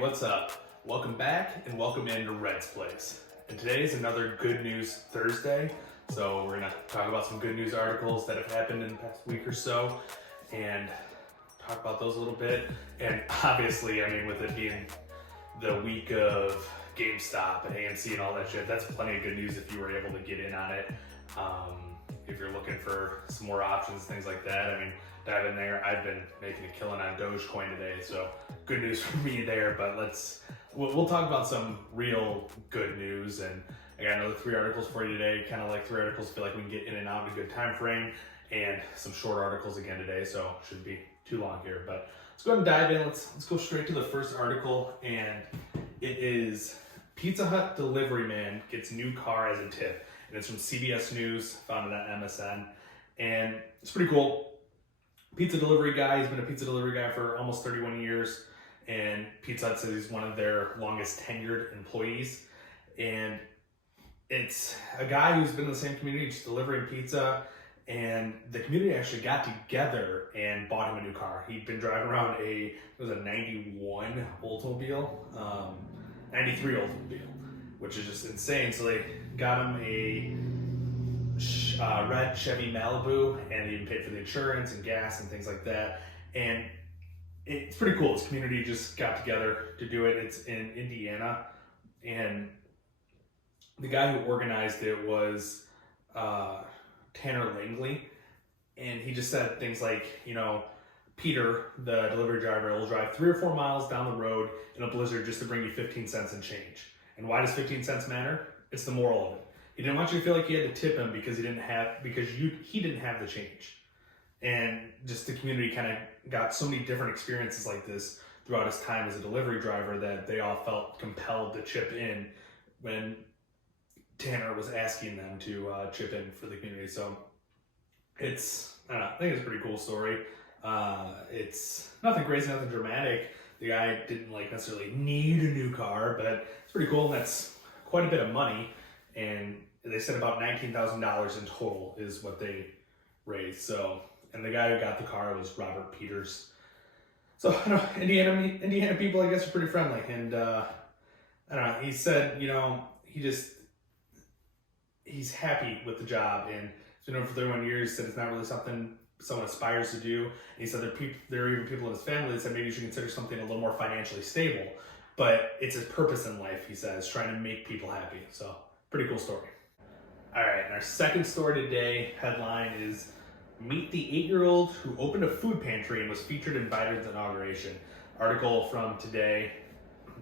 what's up? Welcome back and welcome into Red's Place. And today is another Good News Thursday. So we're gonna talk about some good news articles that have happened in the past week or so and talk about those a little bit. And obviously, with it being the week of GameStop and AMC and all that shit, that's plenty of good news if you were able to get in on it. If you're looking for some more options, things like that, dive in there. I've been making a killing on Dogecoin today, so good news for me there. But we'll talk about some real good news, and I got another 3 articles for you today. Kind of like 3 articles, feel like we can get in and out in a good time frame, and some short articles again today, so shouldn't be too long here. But let's go ahead and dive in. Let's go straight to the first article, and it is Pizza Hut delivery man gets new car as a tip. And it's from CBS News, found it on MSN, and it's pretty cool. Pizza delivery guy, he's been a pizza delivery guy for almost 31 years, and Pizza Hut says he's one of their longest tenured employees. And it's a guy who's been in the same community, just delivering pizza, and the community actually got together and bought him a new car. He'd been driving around a 91 Oldsmobile, 93 Oldsmobile, which is just insane. So they got him a red Chevy Malibu, and he even paid for the insurance and gas and things like that. And it's pretty cool. This community just got together to do it. It's in Indiana, and the guy who organized it was Tanner Langley, and he just said things like, Peter, the delivery driver, will drive 3 or 4 miles down the road in a blizzard just to bring you 15 cents in change. And why does 15 cents matter? It's the moral of it. He didn't want you to feel like you had to tip him because he didn't have the change. And just the community kind of got so many different experiences like this throughout his time as a delivery driver that they all felt compelled to chip in when Tanner was asking them to chip in for the community. So I think it's a pretty cool story. It's nothing crazy, nothing dramatic. The guy didn't necessarily need a new car, but it's pretty cool, and that's quite a bit of money. And they said about $19,000 in total is what they raised. So, and the guy who got the car was Robert Peters. So I don't know, Indiana people, I guess, are pretty friendly. And I don't know, he said, he's happy with the job, and he's been over for 31 years. Said it's not really something someone aspires to do. And he said there are even people in his family that said maybe you should consider something a little more financially stable. But it's his purpose in life, he says, trying to make people happy. So pretty cool story. All right, and our second story today, headline is Meet the 8-year-old who opened a food pantry and was featured in Biden's inauguration. Article from today,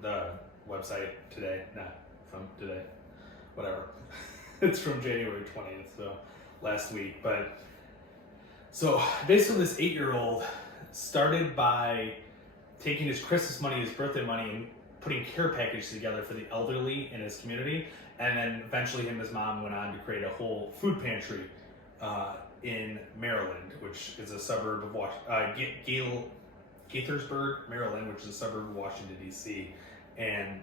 the website today, not from today, whatever. It's from January 20th, so last week. But so basically this 8-year-old started by taking his Christmas money, his birthday money, and putting care packages together for the elderly in his community. And then eventually him and his mom went on to create a whole food pantry in Maryland, which is a suburb of Gaithersburg, Maryland, which is a suburb of Washington, D.C. And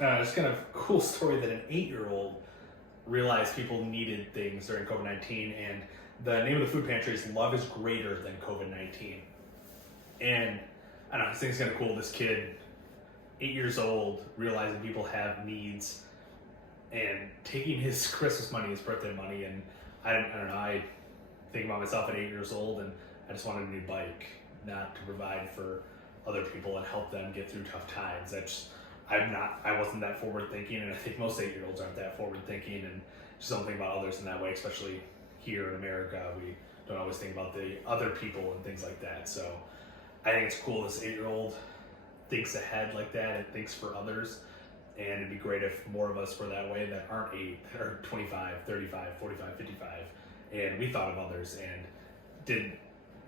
it's kind of a cool story that an 8-year-old realized people needed things during COVID-19, and the name of the food pantry is Love is Greater Than COVID-19. And I don't know, this thing's kind of cool. This kid, 8 years old, realizing people have needs and taking his Christmas money, his birthday money, and I don't know, I think about myself at 8 years old, and I just wanted a new bike, not to provide for other people and help them get through tough times. I wasn't that forward thinking, and I think most 8-year-olds aren't that forward thinking, and just don't think about others in that way, especially here in America. We don't always think about the other people and things like that. So I think it's cool this 8-year-old thinks ahead like that and thinks for others. And it'd be great if more of us were that way, that aren't 8, that are 25, 35, 45, 55. And we thought of others and did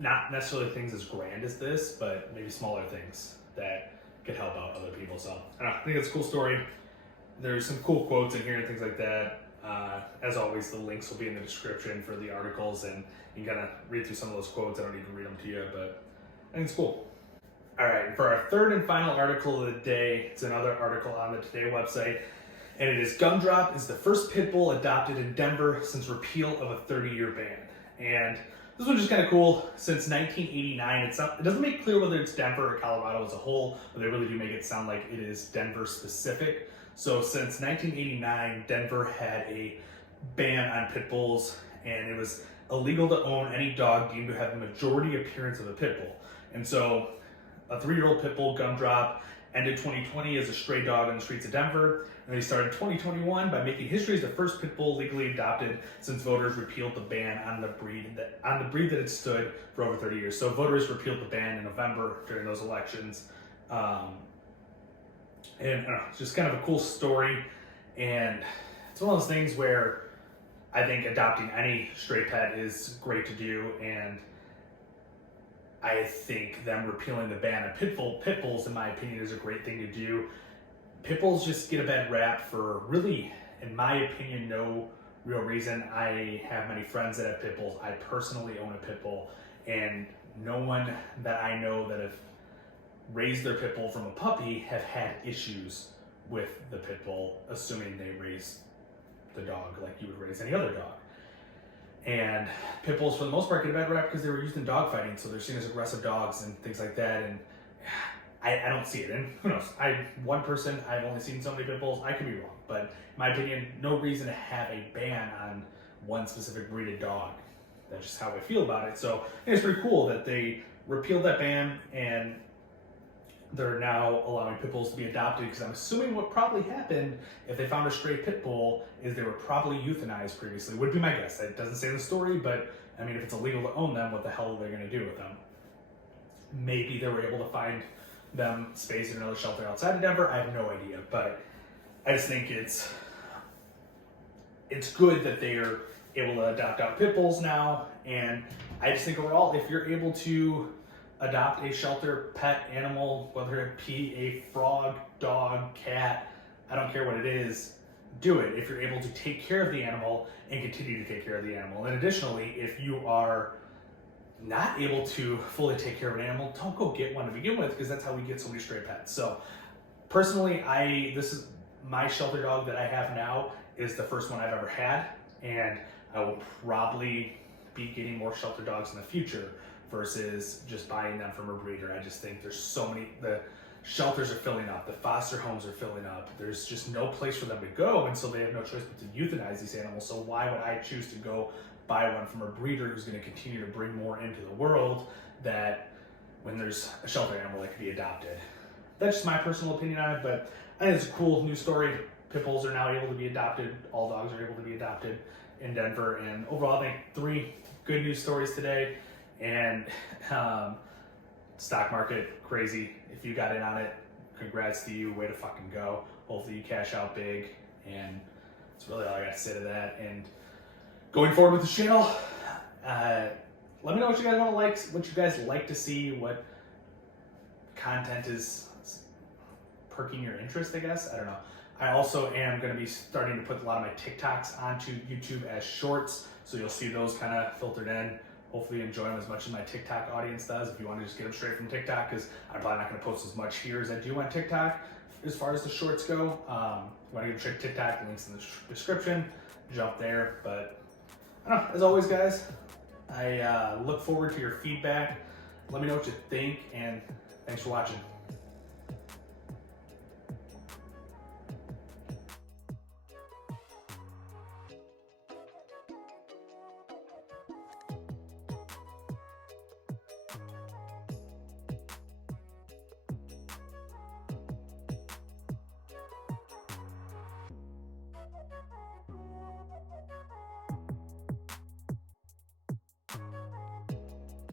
not necessarily things as grand as this, but maybe smaller things that could help out other people. So I think it's a cool story. There's some cool quotes in here and things like that. As always, the links will be in the description for the articles, and you can kind of read through some of those quotes. I don't need to read them to you, but I think it's cool. All right, for our third and final article of the day, it's another article on the Today website, and it is Gumdrop is the first pit bull adopted in Denver since repeal of a 30-year ban. And this one's just kind of cool. Since 1989, it doesn't make clear whether it's Denver or Colorado as a whole, but they really do make it sound like it is Denver specific. So since 1989, Denver had a ban on pit bulls, and it was illegal to own any dog deemed to have the majority appearance of a pit bull. And so a 3-year-old pit bull, Gumdrop, ended 2020 as a stray dog on the streets of Denver, and they started 2021 by making history as the first pit bull legally adopted since voters repealed the ban on the breed that had stood for over 30 years. So voters repealed the ban in November during those elections, and it's just kind of a cool story. And it's one of those things where I think adopting any stray pet is great to do, and I think them repealing the ban on pit bulls, in my opinion, is a great thing to do. Pit bulls just get a bad rap for really, in my opinion, no real reason. I have many friends that have pit bulls. I personally own a pit bull, and no one that I know that have raised their pit bull from a puppy have had issues with the pit bull, assuming they raise the dog like you would raise any other dog. And pit bulls, for the most part, get a bad rap because they were used in dog fighting, so they're seen as aggressive dogs and things like that. And I don't see it. And who knows? One person, I've only seen so many pit bulls. I could be wrong, but in my opinion, no reason to have a ban on one specific breeded dog. That's just how I feel about it. So I think it's pretty cool that they repealed that ban, and they're now allowing pit bulls to be adopted, because I'm assuming what probably happened if they found a stray pit bull is they were probably euthanized previously, would be my guess. It doesn't say in the story, but I mean, if it's illegal to own them, what the hell are they going to do with them? Maybe they were able to find them space in another shelter outside of Denver. I have no idea, but I just think it's good that they are able to adopt out pit bulls now. And I just think overall, if you're able to adopt a shelter pet animal, whether it be a frog, dog, cat, I don't care what it is, do it if you're able to take care of the animal and continue to take care of the animal. And additionally, if you are not able to fully take care of an animal, don't go get one to begin with, because that's how we get so many stray pets. So personally, this is my shelter dog that I have now is the first one I've ever had, and I will probably be getting more shelter dogs in the future versus just buying them from a breeder. I just think there's so many, the shelters are filling up, the foster homes are filling up, there's just no place for them to go, and so they have no choice but to euthanize these animals. So why would I choose to go buy one from a breeder who's going to continue to bring more into the world, that when there's a shelter animal that could be adopted? That's just my personal opinion on it, but I think it's a cool news story. Pit bulls are now able to be adopted. All dogs are able to be adopted in Denver. And overall, I think 3 good news stories today. And stock market, crazy. If you got in on it, congrats to you. Way to fucking go. Hopefully you cash out big. And that's really all I got to say to that. And going forward with the channel, let me know what you guys want to like, what you guys like to see, what content is perking your interest, I guess. I don't know. I also am going to be starting to put a lot of my TikToks onto YouTube as shorts, so you'll see those kind of filtered in. Hopefully you enjoy them as much as my TikTok audience does. If you want to just get them straight from TikTok, because I'm probably not going to post as much here as I do on TikTok as far as the shorts go. If you want to get them straight to TikTok, the link's in the description. Jump there. But I don't know, as always, guys, I look forward to your feedback. Let me know what you think, and thanks for watching.